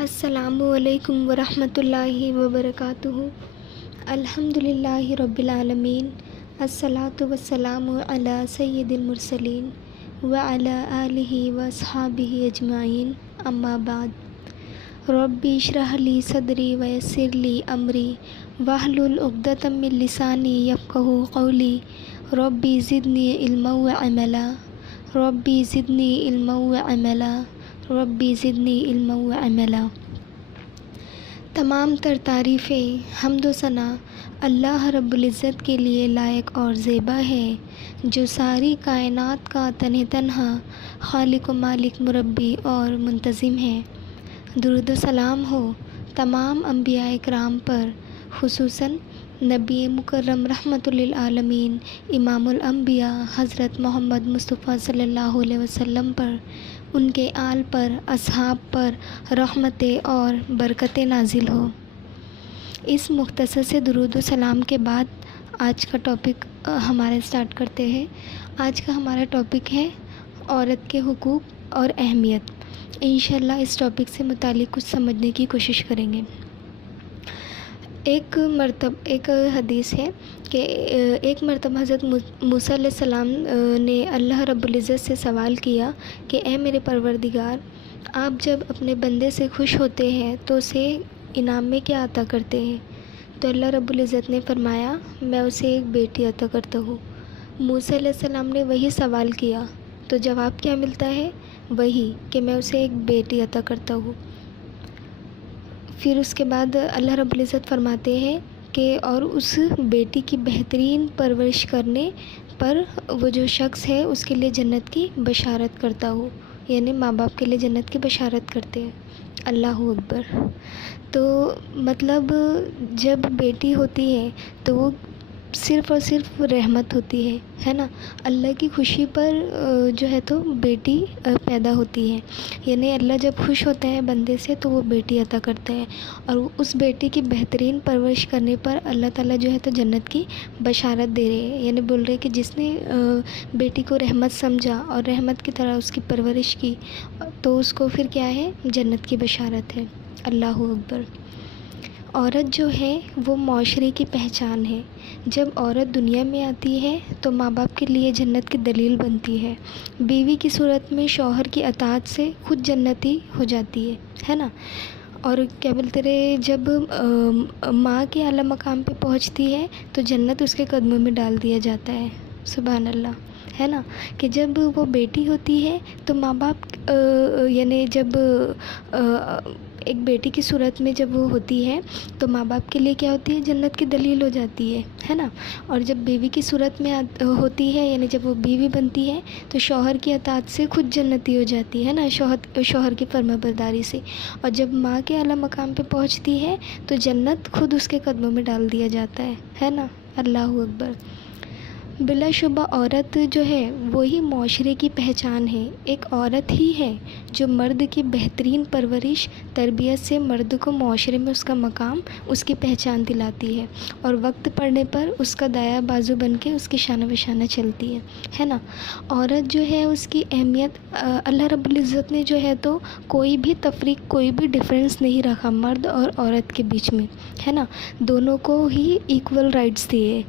السلام علیکم ورحمۃ اللہ وبرکاتہ۔ الحمدللہ رب العالمین، الصلاۃ والسلام علی سید المرسلین وعلی آلہ واصحابہ اجمعین، اما بعد۔ ربی اشرح لی صدری ویسر لی امری واحلل عقدۃ من لسانی یفقہوا قولی۔ ربی زدنی علما وعملا، ربی زدنی علما وعملا، ربی زدنی علما وعملا۔ تمام تر تعریفیں، حمد و ثنا اللہ رب العزت کے لیے لائق اور زیبا ہے، جو ساری کائنات کا تنہا خالق و مالک، مربی اور منتظم ہے۔ درود و سلام ہو تمام انبیاء کرام پر، خصوصاً نبی مکرم رحمۃ للعالمین امام الانبیاء حضرت محمد مصطفیٰ صلی اللہ علیہ وسلم پر، ان کے آل پر، اصحاب پر رحمتیں اور برکتیں نازل ہو۔ اس مختصر سے درود و سلام کے بعد آج کا ٹاپک ہمارا اسٹارٹ کرتے ہیں۔ آج کا ہمارا ٹاپک ہے عورت کے حقوق اور اہمیت۔ انشاءاللہ اس ٹاپک سے متعلق کچھ سمجھنے کی کوشش کریں گے۔ ایک حدیث ہے کہ ایک مرتبہ حضرت موسیٰ علیہ السلام نے اللہ رب العزت سے سوال کیا کہ اے میرے پروردگار، آپ جب اپنے بندے سے خوش ہوتے ہیں تو اسے انعام میں کیا عطا کرتے ہیں؟ تو اللہ رب العزت نے فرمایا، میں اسے ایک بیٹی عطا کرتا ہوں۔ موسیٰ علیہ السلام نے وہی سوال کیا تو جواب کیا ملتا ہے؟ وہی کہ میں اسے ایک بیٹی عطا کرتا ہوں۔ پھر اس کے بعد اللہ رب العزت فرماتے ہیں کہ اور اس بیٹی کی بہترین پرورش کرنے پر وہ جو شخص ہے اس کے لیے جنت کی بشارت کرتا ہو، یعنی ماں باپ کے لیے جنت کی بشارت کرتے ہیں۔ اللہ اکبر۔ تو مطلب جب بیٹی ہوتی ہے تو وہ صرف اور صرف رحمت ہوتی ہے نا۔ اللہ کی خوشی پر جو ہے تو بیٹی پیدا ہوتی ہے، یعنی اللہ جب خوش ہوتا ہے بندے سے تو وہ بیٹی عطا کرتا ہے، اور اس بیٹی کی بہترین پرورش کرنے پر اللہ تعالیٰ جو ہے تو جنت کی بشارت دے رہے ہیں، یعنی بول رہے کہ جس نے بیٹی کو رحمت سمجھا اور رحمت کی طرح اس کی پرورش کی تو اس کو پھر کیا ہے؟ جنت کی بشارت ہے۔ اللہ اکبر۔ عورت جو ہے وہ معاشرے کی پہچان ہے۔ جب عورت دنیا میں آتی ہے تو ماں باپ کے لیے جنت کی دلیل بنتی ہے۔ بیوی کی صورت میں شوہر کی اطاعت سے خود جنتی ہو جاتی ہے نا۔ اور کیا بولتے رہے، جب ماں کے اعلیٰ مقام پہ پہنچتی ہے تو جنت اس کے قدموں میں ڈال دیا جاتا ہے۔ سبحان اللہ، ہے نا۔ کہ جب وہ بیٹی ہوتی ہے تو ماں باپ یعنی جب ایک بیٹی کی صورت میں جب وہ ہوتی ہے تو ماں باپ کے لیے کیا ہوتی ہے؟ جنت کی دلیل ہو جاتی ہے نا۔ اور جب بیوی کی صورت میں ہوتی ہے، یعنی جب وہ بیوی بنتی ہے تو شوہر کی اطاعت سے خود جنتی ہو جاتی ہے نا، شوہر کی فرما برداری سے۔ اور جب ماں کے اعلیٰ مقام پہ پہنچتی ہے تو جنت خود اس کے قدموں میں ڈال دیا جاتا ہے نا۔ اللہ اکبر۔ بلا شبہ عورت جو ہے وہی معاشرے کی پہچان ہے۔ ایک عورت ہی ہے جو مرد کی بہترین پرورش تربیت سے مرد کو معاشرے میں اس کا مقام، اس کی پہچان دلاتی ہے، اور وقت پڑنے پر اس کا دایاں بازو بن کے اس کی شانہ بشانہ چلتی ہے نا۔ عورت جو ہے اس کی اہمیت اللہ رب العزت نے جو ہے تو کوئی بھی تفریق، کوئی بھی ڈفرینس نہیں رکھا مرد اور عورت کے بیچ میں، ہے نا۔ دونوں کو ہی ایکول رائٹس دیے۔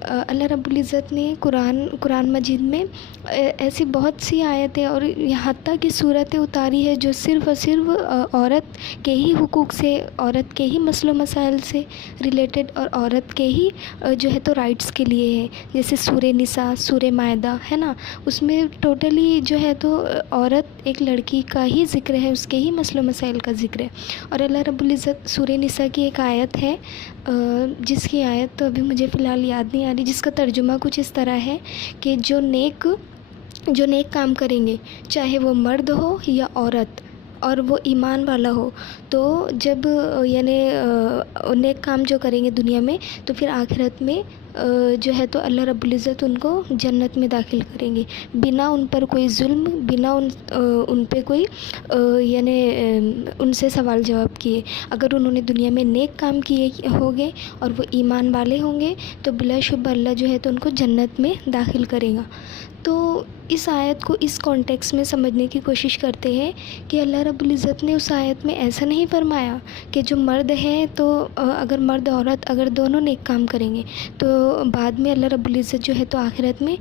اللہ رب العزت نے قرآن مجید میں ایسی بہت سی آیتیں اور حتیٰ کی صورتیں اتاری ہے جو صرف اور صرف عورت کے ہی حقوق سے، عورت کے ہی مسئلہ و مسائل سے ریلیٹڈ اور عورت کے ہی جو ہے تو رائٹس کے لیے ہے۔ جیسے سورہ نساء، سورہ مائدہ، ہے نا۔ اس میں ٹوٹلی جو ہے تو عورت ایک لڑکی کا ہی ذکر ہے، اس کے ہی مسئلہ و مسائل کا ذکر ہے۔ اور اللہ رب العزت سورہ نساء کی ایک آیت ہے جس کی آیت تو ابھی مجھے فی الحال یاد نہیں آ رہی، جس کا ترجمہ کچھ اس طرح ہے کہ جو نیک کام کریں گے، چاہے وہ مرد ہو یا عورت، اور وہ ایمان والا ہو، تو جب یعنی نیک کام جو کریں گے دنیا میں تو پھر آخرت میں جو ہے تو اللہ رب العزت ان کو جنت میں داخل کریں گے، بنا ان پر کوئی ظلم، بنا ان پہ کوئی یعنی ان سے سوال جواب کیے۔ اگر انہوں نے دنیا میں نیک کام کیے ہوں گے اور وہ ایمان والے ہوں گے تو بلا شبہ اللہ جو ہے تو ان کو جنت میں داخل کرے گا۔ تو اس آیت کو اس کانٹیکس میں سمجھنے کی کوشش کرتے ہیں کہ اللہ رب العزت نے اس آیت میں ایسا نہیں فرمایا کہ جو مرد ہیں تو اگر مرد عورت اگر دونوں نیک کام کریں گے تو بعد میں اللہ رب العزت جو ہے تو آخرت میں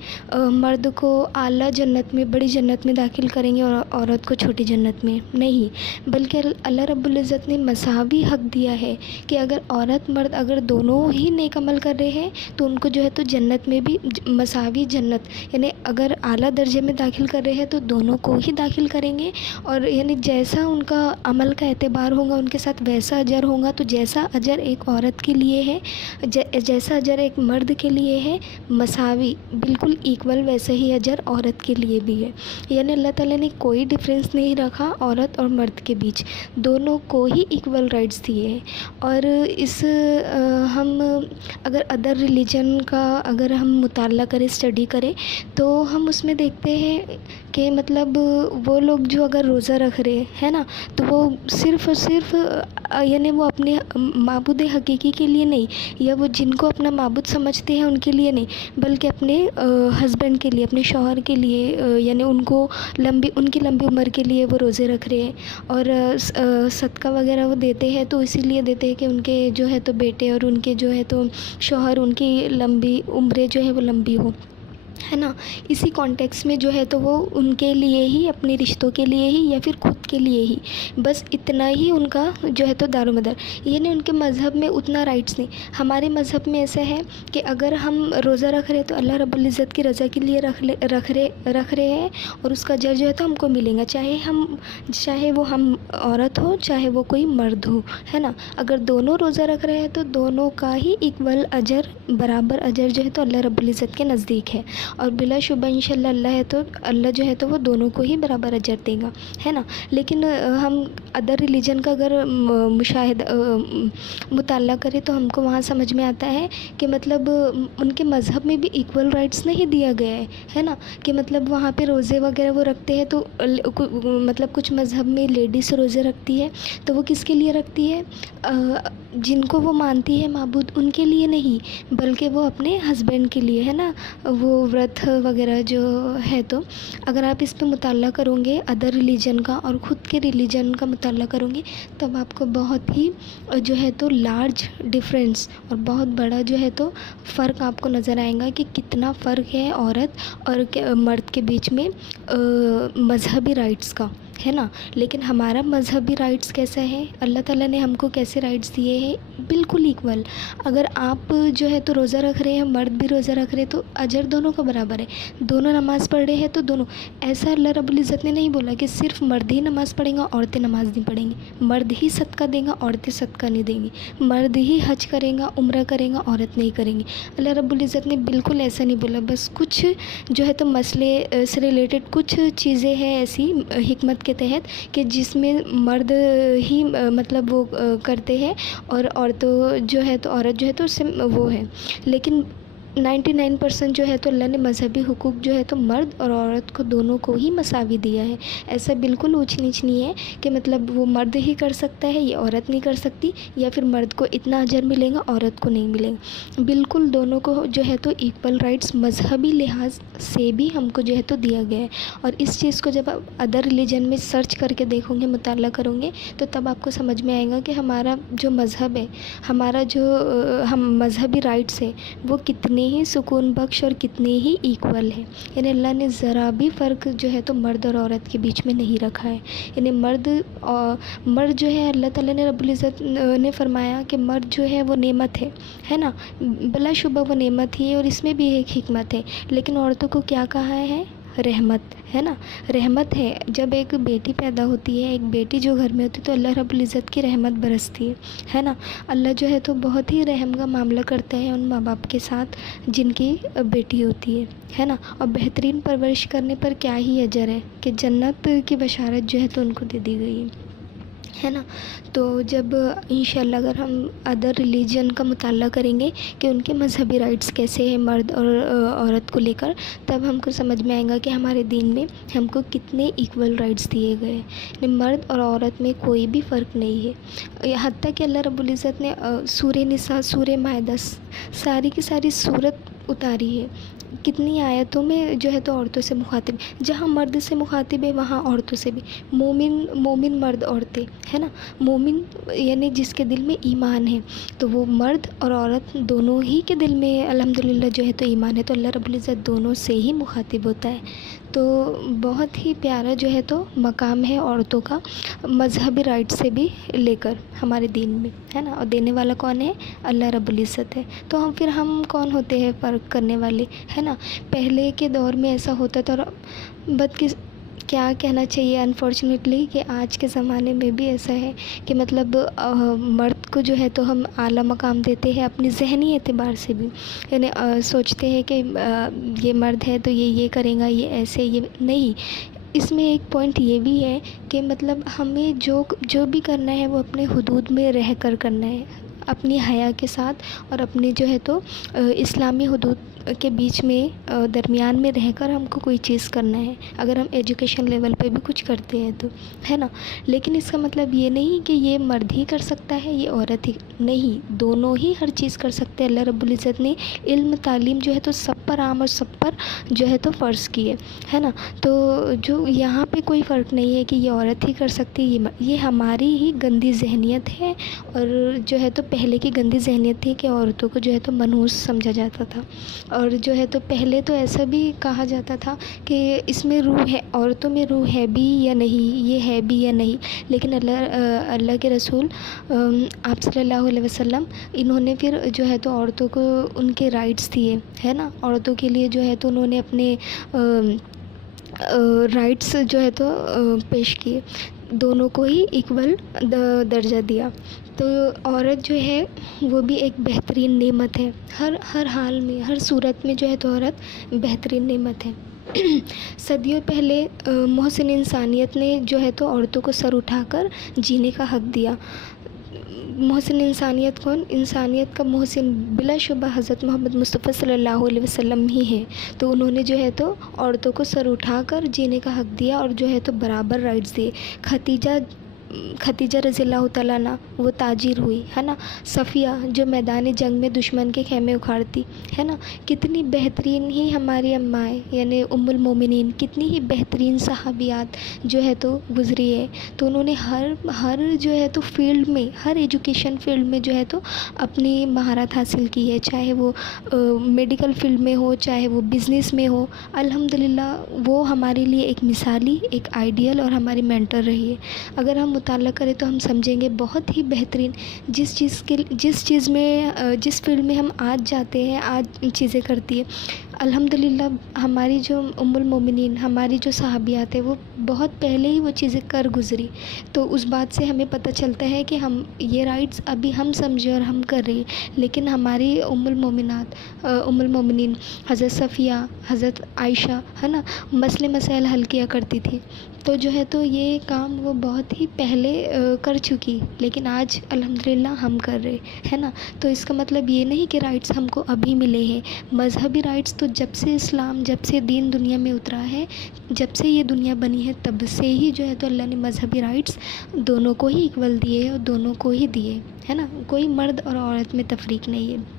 مرد کو اعلیٰ جنت میں بڑی جنت میں داخل کریں گے اور عورت کو چھوٹی جنت میں نہیں، بلکہ اللہ رب العزت نے مساوی حق دیا ہے کہ اگر عورت مرد اگر دونوں ہی نیک عمل کر رہے ہیں تو ان کو جو ہے تو جنت میں بھی مساوی جنت، یعنی اگر اعلیٰ درجے میں داخل کر رہے ہیں تو دونوں کو ہی داخل کریں گے، اور یعنی جیسا ان کا عمل کا اعتبار ہوگا ان کے ساتھ ویسا اجر ہوگا۔ تو جیسا اجر ایک عورت کے لیے ہے، جیسا اجر ایک مرد کے لیے ہے مساوی بالکل ایکول، ویسے ہی اجر عورت کے لیے بھی ہے۔ یعنی اللہ تعالیٰ نے کوئی ڈفرینس نہیں رکھا عورت اور مرد کے بیچ، دونوں کو ہی ایکول رائٹس دیے ہیں۔ اور اس ہم اگر ادر ریلیجن کا اگر ہم مطالعہ کریں اسٹڈی کریں تو ہم اس میں دیکھتے ہیں کہ مطلب وہ لوگ جو اگر روزہ رکھ رہے ہیں نا تو وہ صرف اور صرف یعنی وہ اپنے معبود حقیقی کے لیے نہیں، یا وہ جن کو اپنا معبود سمجھتے ہیں ان کے لیے نہیں، بلکہ اپنے ہسبینڈ کے لیے، اپنے شوہر کے لیے، یعنی ان کی لمبی عمر کے لیے وہ روزے رکھ رہے ہیں، اور صدقہ وغیرہ وہ دیتے ہیں تو اسی لیے دیتے ہیں کہ ان کے جو ہے تو بیٹے اور ان کے جو ہے تو شوہر ان کی لمبی عمریں جو ہے وہ لمبی ہو، ہے نا۔ اسی کانٹیکس میں جو ہے تو وہ ان کے لیے ہی، اپنے رشتوں کے لیے ہی یا پھر خود کے لیے ہی، بس اتنا ہی ان کا جو ہے تو دار و مدار، یعنی ان کے مذہب میں اتنا رائٹس نہیں۔ ہمارے مذہب میں ایسا ہے کہ اگر ہم روزہ رکھ رہے تو اللہ رب العزت کی رضا کے لیے رکھ رہے ہیں، اور اس کا اجر جو ہے تو ہم کو ملے گا، چاہے وہ ہم عورت ہو چاہے وہ کوئی مرد ہو، ہے نا۔ اگر دونوں روزہ رکھ رہے ہیں تو دونوں کا ہی ایکول اجر، برابر اجر جو ہے تو اللہ رب العزت کے نزدیک ہے، اور بلا شبہ انشاءاللہ اللہ جو ہے تو وہ دونوں کو ہی برابر اجر دے گا، ہے نا۔ لیکن ہم ادر ریلیجن کا اگر مطالعہ کریں تو ہم کو وہاں سمجھ میں آتا ہے کہ مطلب ان کے مذہب میں بھی ایکول رائٹس نہیں دیا گیا ہے نا، کہ مطلب وہاں پہ روزے وغیرہ وہ رکھتے ہیں تو مطلب کچھ مذہب میں لیڈیز روزے رکھتی ہے تو وہ کس کے لیے رکھتی ہے؟ جن کو وہ مانتی ہے معبود ان کے لیے نہیں، بلکہ وہ اپنے ہسبینڈ کے لیے، ہے نا، وہ ورت وغیرہ جو ہے۔ تو اگر آپ اس پہ مطالعہ کرو گے ادر ریلیجن کا اور خود کے ریلیجن کا مطالعہ کرو گے تب آپ کو بہت ہی جو ہے تو لارج ڈفرینس اور بہت بڑا جو ہے تو فرق آپ کو نظر آئے گا کہ کتنا فرق ہے عورت اور مرد کے بیچ میں مذہبی رائٹس کا، ہے نا۔ لیکن ہمارا مذہبی رائٹس کیسا ہے؟ اللہ تعالیٰ نے ہم کو کیسے رائٹس دیے ہیں؟ بالکل ایکول۔ اگر آپ جو ہے تو روزہ رکھ رہے ہیں، مرد بھی روزہ رکھ رہے ہیں تو اجر دونوں کا برابر ہے، دونوں نماز پڑھ رہے ہیں تو دونوں۔ ایسا اللہ رب العزت نے نہیں بولا کہ صرف مرد ہی نماز پڑھیں گا عورتیں نماز نہیں پڑھیں گی، مرد ہی صدقہ دیں گا عورتیں صدقہ نہیں دیں گی، مرد ہی حج کریں گا عمرہ کریں گا عورت نہیں کریں گی۔ اللہ رب العزت نے بالکل ایسا نہیں بولا، بس کچھ جو ہے تو مسئلے سے ریلیٹڈ کچھ چیزیں ہیں ایسی حکمت کے تحت کہ جس میں مرد ہی مطلب وہ کرتے ہیں اور عورتوں جو ہے تو عورت جو ہے تو اس سے وہ ہے، لیکن 99% جو ہے تو اللہ نے مذہبی حقوق جو ہے تو مرد اور عورت کو دونوں کو ہی مساوی دیا ہے۔ ایسا بالکل اونچ نیچ نہیں ہے کہ مطلب وہ مرد ہی کر سکتا ہے یہ عورت نہیں کر سکتی، یا پھر مرد کو اتنا اجر ملے گا عورت کو نہیں ملے گا۔ بالکل دونوں کو جو ہے تو ایکول رائٹس مذہبی لحاظ سے بھی ہم کو جو ہے تو دیا گیا ہے، اور اس چیز کو جب آپ ادر ریلیجن میں سرچ کر کے دیکھو گے، مطالعہ کرو گے تو تب آپ کو سمجھ میں آئے گا کہ ہمارا جو مذہب ہے، ہمارا جو ہم مذہبی رائٹس ہے وہ کتنے ہی سکون بخش اور کتنے ہی ایکول ہے۔ یعنی اللہ نے ذرا بھی فرق جو ہے تو مرد اور عورت کے بیچ میں نہیں رکھا ہے۔ یعنی مرد جو ہے اللہ تعالیٰ نے رب العزت نے فرمایا کہ مرد جو ہے وہ نعمت ہے نا، بلا شبہ وہ نعمت ہی ہے، اور اس میں بھی ایک حکمت ہے، لیکن عورتوں کو کیا کہا ہے؟ رحمت، ہے نا، رحمت ہے۔ جب ایک بیٹی پیدا ہوتی ہے، ایک بیٹی جو گھر میں ہوتی ہے تو اللہ رب العزت کی رحمت برستی ہے نا۔ اللہ جو ہے تو بہت ہی رحم کا معاملہ کرتا ہے ان ماں باپ کے ساتھ جن کی بیٹی ہوتی ہے نا، اور بہترین پرورش کرنے پر کیا ہی اجر ہے کہ جنت کی بشارت جو ہے تو ان کو دے دی گئی ہے نا۔ تو جب انشاءاللہ اگر ہم ادر ریلیجن کا مطالعہ کریں گے کہ ان کے مذہبی رائٹس کیسے ہیں مرد اور عورت کو لے کر، تب ہم کو سمجھ میں آئے گا کہ ہمارے دین میں ہم کو کتنے ایکول رائٹس دیے گئے ہیں، مرد اور عورت میں کوئی بھی فرق نہیں ہے۔ حتیٰ کہ اللہ رب العزت نے سورہ نساء، سورہ مائدہ، ساری کی ساری صورت اتاری ہے کتنی آیتوں میں جو ہے تو عورتوں سے مخاطب، جہاں مرد سے مخاطب ہے وہاں عورتوں سے بھی، مومن مرد عورتیں، ہے نا، مومن یعنی جس کے دل میں ایمان ہے، تو وہ مرد اور عورت دونوں ہی کے دل میں الحمدللہ جو ہے تو ایمان ہے، تو اللہ رب العزت دونوں سے ہی مخاطب ہوتا ہے۔ تو بہت ہی پیارا جو ہے تو مقام ہے عورتوں کا، مذہبی رائٹ سے بھی لے کر ہمارے دین میں، ہے نا، اور دینے والا کون ہے؟ اللہ رب العزت ہے۔ تو ہم کون ہوتے ہیں فرق کرنے والے، ہے نا؟ پہلے کے دور میں ایسا ہوتا تھا، اور کیا کہنا چاہیے انفارچونیٹلی کہ آج کے زمانے میں بھی ایسا ہے کہ مطلب مرد کو جو ہے تو ہم اعلیٰ مقام دیتے ہیں اپنی ذہنی اعتبار سے بھی، یعنی سوچتے ہیں کہ یہ مرد ہے تو یہ کرے گا، یہ ایسے، یہ نہیں۔ اس میں ایک پوائنٹ یہ بھی ہے کہ مطلب ہمیں جو بھی کرنا ہے وہ اپنے حدود میں رہ کر کرنا ہے، اپنی حیا کے ساتھ، اور اپنے جو ہے تو اسلامی حدود کے بیچ میں درمیان میں رہ کر ہم کو کوئی چیز کرنا ہے، اگر ہم ایجوکیشن لیول پہ بھی کچھ کرتے ہیں تو، ہے نا۔ لیکن اس کا مطلب یہ نہیں کہ یہ مرد ہی کر سکتا ہے، یہ عورت ہی نہیں، دونوں ہی ہر چیز کر سکتے ہیں۔ اللہ رب العزت نے علم تعلیم جو ہے تو سب پر عام اور سب پر جو ہے تو فرض کی ہے نا۔ تو جو یہاں پہ کوئی فرق نہیں ہے کہ یہ عورت ہی کر سکتی ہے، یہ ہماری ہی گندی ذہنیت ہے، اور جو ہے تو پہلے کی گندی ذہنیت تھی کہ عورتوں کو جو ہے تو منحوس سمجھا جاتا تھا، اور جو ہے تو پہلے تو ایسا بھی کہا جاتا تھا کہ اس میں روح ہے، عورتوں میں روح ہے بھی یا نہیں، یہ ہے بھی یا نہیں۔ لیکن اللہ کے رسول آپ صلی اللہ علیہ وسلم، انہوں نے پھر جو ہے تو عورتوں کو ان کے رائٹس دیے، ہے نا، عورتوں کے لیے جو ہے تو انہوں نے اپنے رائٹس جو ہے تو پیش کیے، دونوں کو ہی ایکول درجہ دیا۔ تو عورت جو ہے وہ بھی ایک بہترین نعمت ہے، ہر حال میں، ہر صورت میں جو ہے تو عورت بہترین نعمت ہے۔ صدیوں پہلے محسن انسانیت نے جو ہے تو عورتوں کو سر اٹھا کر جینے کا حق دیا۔ محسن انسانیت کون؟ انسانیت کا محسن بلا شبہ حضرت محمد مصطفیٰ صلی اللہ علیہ وسلم ہی ہے۔ تو انہوں نے جو ہے تو عورتوں کو سر اٹھا کر جینے کا حق دیا، اور جو ہے تو برابر رائٹس دیے۔ خدیجہ رضی اللہ تعالیٰ عنہ وہ تاجر ہوئی، ہے نا۔ صفیہ جو میدان جنگ میں دشمن کے خیمے اکھاڑتی، ہے نا۔ کتنی بہترین ہی ہماری امائیں یعنی ام المومنین، کتنی ہی بہترین صحابیات جو ہے تو گزری ہے۔ تو انہوں نے ہر جو ہے تو فیلڈ میں، ہر ایجوکیشن فیلڈ میں جو ہے تو اپنی مہارت حاصل کی ہے، چاہے وہ میڈیکل فیلڈ میں ہو، چاہے وہ بزنس میں ہو۔ الحمدللہ وہ ہمارے لیے ایک مثالی، ایک آئیڈیل اور ہماری مینٹر رہی ہے۔ اگر ہم مطالعہ کریں تو ہم سمجھیں گے بہت ہی بہترین، جس چیز میں جس فیلڈ میں ہم آج جاتے ہیں، آج چیزیں کرتی ہے، الحمدللہ ہماری جو ام المومنین، ہماری جو صحابیات ہیں، وہ بہت پہلے ہی وہ چیزیں کر گزری۔ تو اس بات سے ہمیں پتہ چلتا ہے کہ ہم یہ رائٹس ابھی ہم سمجھے اور ہم کر رہے ہیں، لیکن ہماری ام المومنین حضرت صفیہ، حضرت عائشہ، ہے نا، مسائل حل کیا کرتی تھی۔ تو جو ہے تو یہ کام وہ بہت ہی پہلے کر چکی، لیکن آج الحمدللہ ہم کر رہے، ہے نا۔ تو اس کا مطلب یہ نہیں کہ رائٹس ہم کو ابھی ملے ہیں۔ مذہبی رائٹس تو جب سے اسلام، جب سے دین دنیا میں اترا ہے، جب سے یہ دنیا بنی ہے، تب سے ہی جو ہے تو اللہ نے مذہبی رائٹس دونوں کو ہی ایکول دیے اور دونوں کو ہی دیے، ہے نا۔ کوئی مرد اور عورت میں تفریق نہیں ہے۔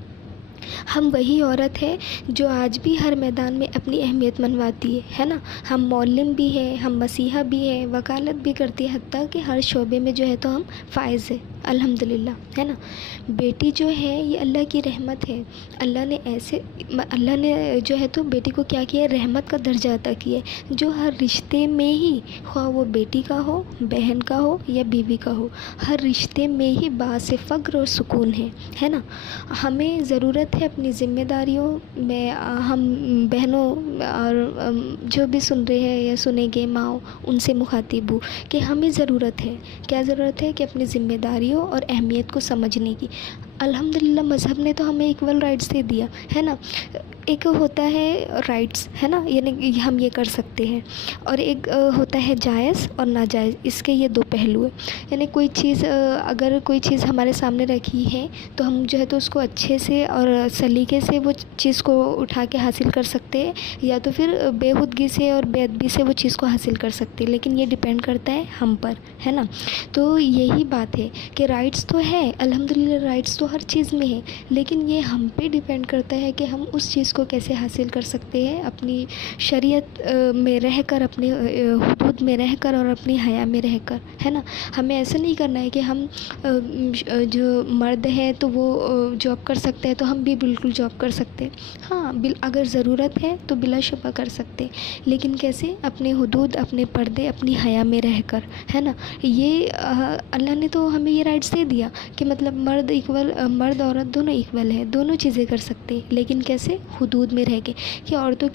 ہم وہی عورت ہے جو آج بھی ہر میدان میں اپنی اہمیت منواتی ہے نا۔ ہم معلم بھی ہیں، ہم مسیحا بھی ہیں، وکالت بھی کرتی ہے، حتیٰ کہ ہر شعبے میں جو ہے تو ہم فائز ہیں الحمدللہ، ہے نا۔ بیٹی جو ہے یہ اللہ کی رحمت ہے۔ اللہ نے جو ہے تو بیٹی کو کیا کیا ہے؟ رحمت کا درجہ عطا کیا ہے، جو ہر رشتے میں ہی، خواہ وہ بیٹی کا ہو، بہن کا ہو یا بیوی کا ہو، ہر رشتے میں ہی باعث فخر اور سکون ہے نا۔ ہمیں ضرورت ہے اپنی ذمہ داریوں میں، ہم بہنوں اور جو بھی سن رہے ہیں یا سنیں گے ماں، ان سے مخاطب ہوں کہ ہمیں ضرورت ہے، کیا ضرورت ہے کہ اپنی ذمہ داریوں اور اہمیت کو سمجھنے کی۔ الحمدللہ مذہب نے تو ہمیں ایکول رائٹس دے دیا ہے نا۔ ایک ہوتا ہے رائٹس، ہے نا، یعنی ہم یہ کر سکتے ہیں، اور ایک ہوتا ہے جائز اور ناجائز، اس کے یہ دو پہلو ہیں۔ یعنی اگر کوئی چیز ہمارے سامنے رکھی ہے تو ہم جو ہے تو اس کو اچھے سے اور سلیقے سے وہ چیز کو اٹھا کے حاصل کر سکتے ہیں، یا تو پھر بے خودگی سے اور بے ادبی سے وہ چیز کو حاصل کر سکتے ہیں، لیکن یہ ڈیپینڈ کرتا ہے ہم پر، ہے نا۔ تو یہی بات ہے کہ رائٹس تو ہے، الحمدللہ رائٹس تو تو ہر چیز میں ہے، لیکن یہ ہم پہ ڈیپینڈ کرتا ہے کہ ہم اس چیز کو کیسے حاصل کر سکتے ہیں، اپنی شریعت میں رہ کر، اپنے حدود میں رہ کر اور اپنی حیا میں رہ کر، ہے نا۔ ہمیں ایسا نہیں کرنا ہے کہ ہم جو مرد ہے تو وہ جاب کر سکتے ہیں تو ہم بھی بالکل جاب کر سکتے ہیں، ہاں اگر ضرورت ہے تو بلا شبہ کر سکتے، لیکن کیسے؟ اپنے حدود، اپنے پردے، اپنی حیا میں رہ کر، ہے نا۔ یہ اللہ نے تو ہمیں یہ رائٹس دے دیا کہ مطلب مرد عورت دونوں ایکول ہے، دونوں چیزیں کر سکتے، لیکن کیسے؟ حدود میں رہ کے، کہ عورتوں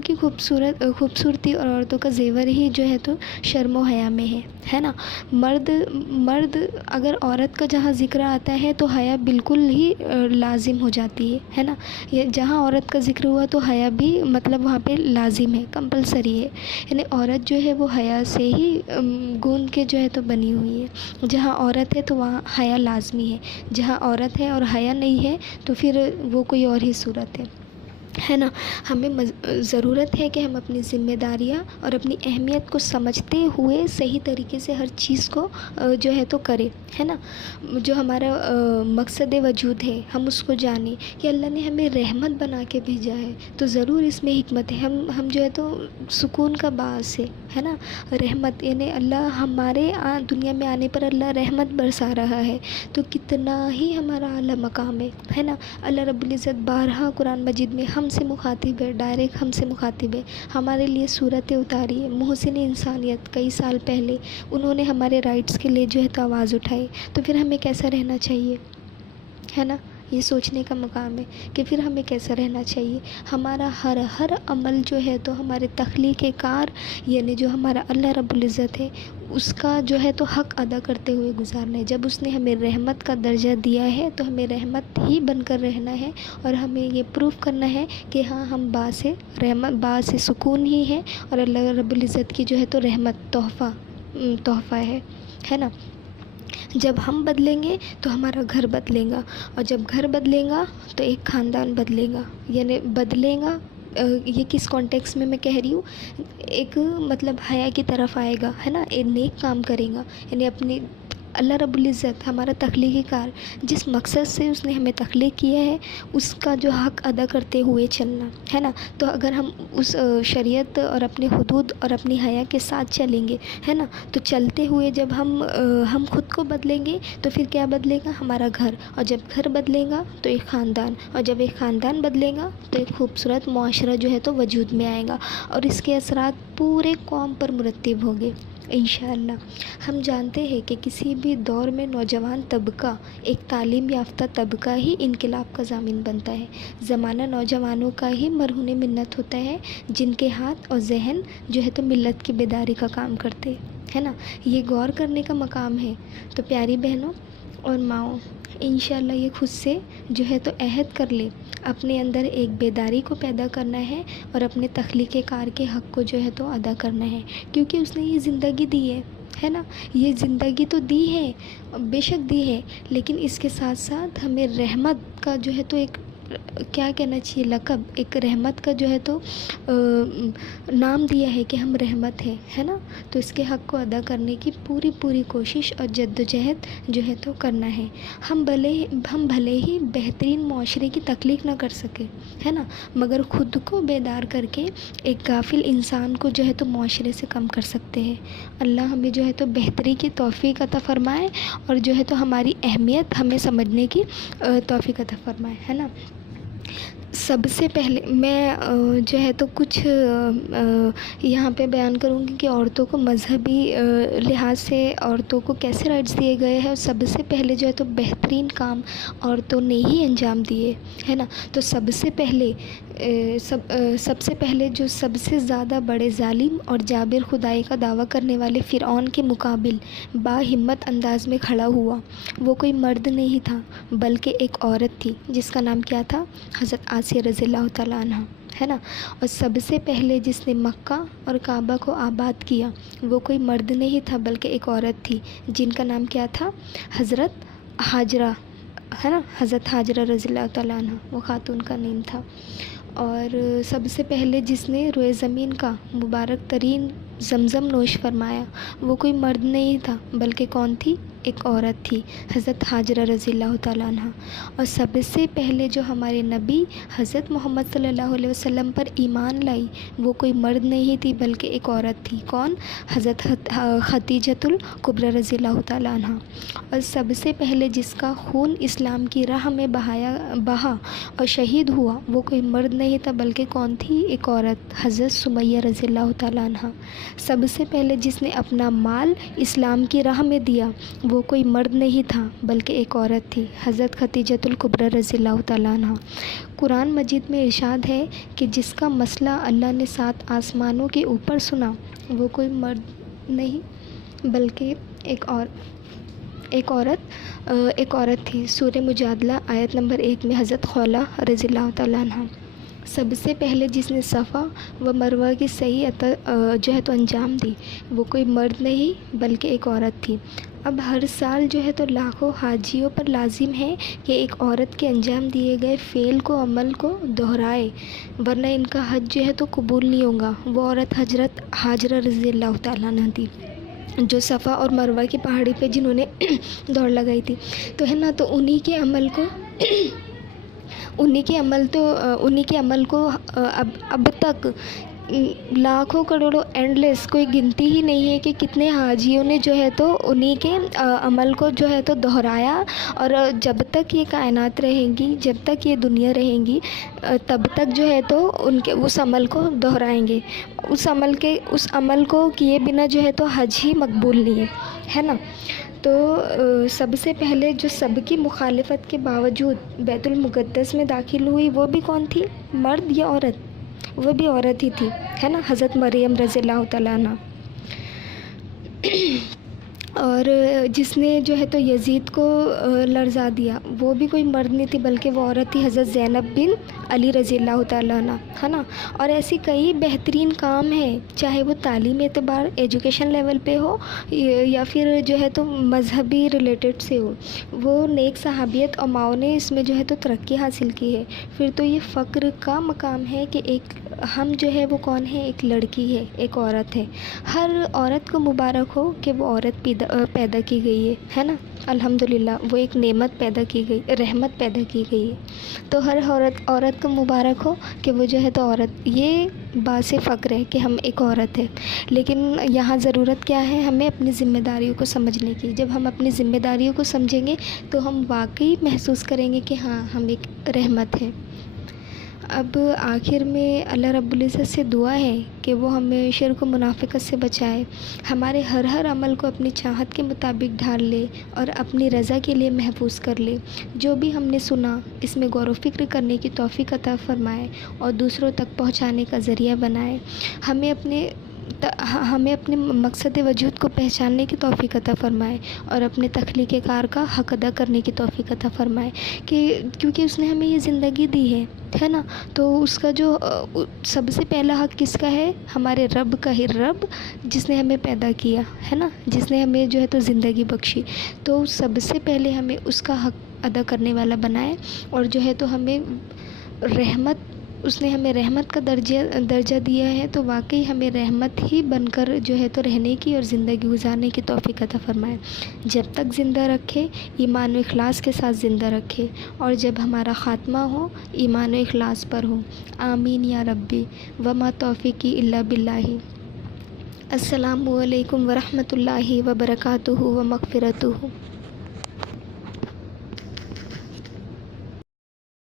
کی خوبصورتی اور عورتوں کا زیور ہی جو ہے تو شرم و حیا میں ہے نا۔ مرد اگر عورت کا جہاں ذکر آتا ہے تو حیا بالکل ہی لازم ہو جاتی ہے نا۔ جہاں عورت کا ذکر ہوا تو حیا بھی مطلب وہاں پہ لازم ہے، کمپلسری ہے، یعنی عورت جو ہے وہ حیا سے ہی گوند کے جو ہے تو بنی ہوئی ہے۔ جہاں عورت ہے تو وہاں حیا لازمی ہے، جہاں عورت ہے اور حیا نہیں ہے تو پھر وہ کوئی اور ہی صورت ہے نا۔ ہمیں ضرورت ہے کہ ہم اپنی ذمہ داریاں اور اپنی اہمیت کو سمجھتے ہوئے صحیح طریقے سے ہر چیز کو جو ہے تو کریں، ہے نا۔ جو ہمارا مقصد وجود ہے ہم اس کو جانیں کہ اللہ نے ہمیں رحمت بنا کے بھیجا ہے، تو ضرور اس میں حکمت ہے۔ ہم جو ہے تو سکون کا باعث ہے نا۔ رحمت یعنی اللہ ہمارے دنیا میں آنے پر اللہ رحمت برسا رہا ہے، تو کتنا ہی ہمارا اعلیٰ مقام ہے نا۔ اللہ رب العزت بارہا قرآن مجید میں ہم سے مخاطب ہے، ڈائریکٹ ہم سے مخاطب ہے، ہمارے لیے صورتیں اتاری ہے۔ محسن انسانیت کئی سال پہلے انہوں نے ہمارے رائٹس کے لیے جو ہے تو آواز اٹھائی، تو پھر ہمیں کیسا رہنا چاہیے، ہے نا۔ یہ سوچنے کا مقام ہے کہ پھر ہمیں کیسا رہنا چاہیے۔ ہمارا ہر عمل جو ہے تو ہمارے تخلیق کار یعنی جو ہمارا اللہ رب العزت ہے اس کا جو ہے تو حق ادا کرتے ہوئے گزارنا ہے۔ جب اس نے ہمیں رحمت کا درجہ دیا ہے تو ہمیں رحمت ہی بن کر رہنا ہے، اور ہمیں یہ پروف کرنا ہے کہ ہاں ہم باعث رحمت، باعث سکون ہی ہیں، اور اللہ رب العزت کی جو ہے تو رحمت تحفہ ہے نا۔ جب ہم بدلیں گے تو ہمارا گھر بدلے گا، اور جب گھر بدلے گا تو ایک خاندان بدلے گا، یعنی بدلے گا۔ یہ کس کانٹیکس میں کہہ رہی ہوں، ایک مطلب حیا کی طرف آئے گا، ہے نا، ایک نیک کام کرے گا، یعنی اپنے اللہ رب العزت ہمارا تخلیقی کار جس مقصد سے اس نے ہمیں تخلیق کیا ہے اس کا جو حق ادا کرتے ہوئے چلنا، ہے نا۔ تو اگر ہم اس شریعت اور اپنے حدود اور اپنی حیا کے ساتھ چلیں گے، ہے نا، تو چلتے ہوئے جب ہم خود کو بدلیں گے تو پھر کیا بدلے گا؟ ہمارا گھر، اور جب گھر بدلے گا تو ایک خاندان، اور جب ایک خاندان بدلے گا تو ایک خوبصورت معاشرہ جو ہے تو وجود میں آئے گا، اور اس کے اثرات پورے قوم پر مرتب ہوں گے انشاءاللہ۔ ہم جانتے ہیں کہ کسی بھی دور میں نوجوان طبقہ ایک تعلیم یافتہ طبقہ ہی انقلاب کا ضامن بنتا ہے۔ زمانہ نوجوانوں کا ہی مرہون منت ہوتا ہے جن کے ہاتھ اور ذہن جو ہے تو ملت کی بیداری کا کام کرتے، ہے نا۔ یہ غور کرنے کا مقام ہے۔ تو پیاری بہنوں اور ماؤں، انشاءاللہ یہ خود سے جو ہے تو عہد کر لیں، اپنے اندر ایک بیداری کو پیدا کرنا ہے اور اپنے تخلیق کار کے حق کو جو ہے تو ادا کرنا ہے، کیونکہ اس نے یہ زندگی دی ہے نا۔ یہ زندگی تو دی ہے، بے شک دی ہے، لیکن اس کے ساتھ ساتھ ہمیں رحمت کا جو ہے تو ایک کیا کہنا چاہیے، لقب، ایک رحمت کا جو ہے تو نام دیا ہے کہ ہم رحمت ہیں، ہے نا۔ تو اس کے حق کو ادا کرنے کی پوری کوشش اور جد و جہد جو ہے تو کرنا ہے۔ ہم بھلے ہی بہترین معاشرے کی تخلیق نہ کر سکیں، ہے نا، مگر خود کو بیدار کر کے ایک غافل انسان کو جو ہے تو معاشرے سے کم کر سکتے ہیں۔ اللہ ہمیں جو ہے تو بہتری کی توفیق عطا فرمائے، اور جو ہے تو ہماری اہمیت ہمیں سمجھنے کی توفیق عطا فرمائے، ہے نا۔ سب سے پہلے میں جو ہے تو کچھ یہاں پہ بیان کروں گی کہ عورتوں کو مذہبی لحاظ سے عورتوں کو کیسے رائٹس دیے گئے ہیں، اور سب سے پہلے جو ہے تو بہترین کام عورتوں نے ہی انجام دیے، ہے نا۔ تو سب سے پہلے جو سب سے زیادہ بڑے ظالم اور جابر خدائی کا دعویٰ کرنے والے فرعون کے مقابل با ہمت انداز میں کھڑا ہوا، وہ کوئی مرد نہیں تھا بلکہ ایک عورت تھی جس کا نام کیا تھا؟ حضرت آسیہ رضی اللہ تعالیٰ عنہ، ہے نا۔ اور سب سے پہلے جس نے مکہ اور کعبہ کو آباد کیا وہ کوئی مرد نہیں تھا بلکہ ایک عورت تھی جن کا نام کیا تھا؟ حضرت ہاجرہ، ہے نا، حضرت ہاجرہ رضی اللہ تعالیٰ عنہ، وہ خاتون کا نام تھا۔ اور سب سے پہلے جس نے روئے زمین کا مبارک ترین زمزم نوش فرمایا وہ کوئی مرد نہیں تھا بلکہ کون تھی؟ ایک عورت تھی، حضرت حاجرہ رضی اللہ تعالیٰ عنہ۔ اور سب سے پہلے جو ہمارے نبی حضرت محمد صلی اللہ علیہ وسلم پر ایمان لائی وہ کوئی مرد نہیں تھی بلکہ ایک عورت تھی۔ کون؟ حضرت خدیجۃ الکبریٰ رضی اللہ تعالیٰ عنہ۔ اور سب سے پہلے جس کا خون اسلام کی راہ میں بہا اور شہید ہوا وہ کوئی مرد نہیں تھا بلکہ کون تھی؟ ایک عورت، حضرت سمیہ رضی اللہ تعالیٰ عنہ۔ سب سے پہلے جس نے اپنا مال اسلام کی راہ میں دیا وہ کوئی مرد نہیں تھا بلکہ ایک عورت تھی، حضرت خدیجۃ الکبریٰ رضی اللہ تعالیٰ عنہ۔ قرآن مجید میں ارشاد ہے کہ جس کا مسئلہ اللہ نے 7 آسمانوں کے اوپر سنا وہ کوئی مرد نہیں بلکہ ایک عورت تھی۔ سورہ مجادلہ آیت نمبر 1 میں حضرت خولہ رضی اللہ تعالیٰ عنہ۔ سب سے پہلے جس نے صفا و مروہ کی صحیح جو ہے تو انجام دی وہ کوئی مرد نہیں بلکہ ایک عورت تھی۔ اب ہر سال جو ہے تو لاکھوں حاجیوں پر لازم ہے کہ ایک عورت کے انجام دیے گئے فعل کو، عمل کو دہرائے ورنہ ان کا حج جو ہے تو قبول نہیں ہوگا۔ وہ عورت حضرت حاجرہ رضی اللہ تعالیٰ عنہ تھی جو صفا اور مروہ کی پہاڑی پہ جنہوں نے دوڑ لگائی تھی، تو ہے نا، تو انہی کے عمل کو اب تک لاکھوں کروڑوں اینڈلیس کوئی گنتی ہی نہیں ہے کہ کتنے حاجیوں نے جو ہے تو انہی کے عمل کو جو ہے تو دہرایا، اور جب تک یہ کائنات رہیں گی، جب تک یہ دنیا رہیں گی تب تک جو ہے تو ان کے اس عمل کو دہرائیں گے۔ اس عمل کو کیے بنا جو ہے تو حج ہی مقبول نہیں ہے نا۔ تو سب سے پہلے جو سب کی مخالفت کے باوجود بیت المقدس میں داخل ہوئی وہ بھی کون تھی؟ مرد یا عورت؟ وہ بھی عورت ہی تھی، ہے نا، حضرت مریم رضی اللہ تعالیٰ عنہ۔ اور جس نے جو ہے تو یزید کو لرزا دیا وہ بھی کوئی مرد نہیں تھی بلکہ وہ عورت تھی، حضرت زینب بن علی رضی اللہ تعالیٰ عنہ، ہے نا۔ اور ایسی کئی بہترین کام ہیں، چاہے وہ تعلیم اعتبار ایجوکیشن لیول پہ ہو یا پھر جو ہے تو مذہبی ریلیٹڈ سے ہو، وہ نیک صحابیت اور ماؤں نے اس میں جو ہے تو ترقی حاصل کی ہے۔ پھر تو یہ فخر کا مقام ہے کہ ہم جو ہے وہ کون ہے؟ ایک لڑکی ہے، ایک عورت ہے۔ ہر عورت کو مبارک ہو کہ وہ عورت پیدا کی گئی ہے نا، الحمدللہ وہ ایک نعمت پیدا کی گئی، رحمت پیدا کی گئی ہے۔ تو ہر عورت کو مبارک ہو کہ وہ جو ہے تو عورت، یہ باعث فخر ہے کہ ہم ایک عورت ہے۔ لیکن یہاں ضرورت کیا ہے؟ ہمیں اپنی ذمہ داریوں کو سمجھنے کی۔ جب ہم اپنی ذمہ داریوں کو سمجھیں گے تو ہم واقعی محسوس کریں گے کہ ہاں ہم ایک رحمت ہے۔ اب آخر میں اللہ رب العزت سے دعا ہے کہ وہ ہمیں شرک و منافقت سے بچائے، ہمارے ہر عمل کو اپنی چاہت کے مطابق ڈھال لے اور اپنی رضا کے لیے محفوظ کر لے۔ جو بھی ہم نے سنا اس میں غور و فکر کرنے کی توفیق عطا فرمائے اور دوسروں تک پہنچانے کا ذریعہ بنائے۔ ہمیں اپنے مقصد وجود کو پہچاننے کی توفیق عطا فرمائے اور اپنے تخلیق کار کا حق ادا کرنے کی توفیق عطا فرمائے، کیونکہ اس نے ہمیں یہ زندگی دی ہے نا، تو اس کا جو سب سے پہلا حق کس کا ہے؟ ہمارے رب کا ہی، رب جس نے ہمیں پیدا کیا ہے نا، جس نے ہمیں جو ہے تو زندگی بخشی، تو سب سے پہلے ہمیں اس کا حق ادا کرنے والا بنائے، اور جو ہے تو ہمیں اس نے ہمیں رحمت کا درجہ دیا ہے، تو واقعی ہمیں رحمت ہی بن کر جو ہے تو رہنے کی اور زندگی گزارنے کی توفیق عطا فرمائے۔ جب تک زندہ رکھے ایمان و اخلاص کے ساتھ زندہ رکھے، اور جب ہمارا خاتمہ ہو ایمان و اخلاص پر ہو۔ آمین یا ربی، وما توفیقی الا باللہ۔ السلام علیکم ورحمۃ اللہ وبرکاتہ و مغفرتہ۔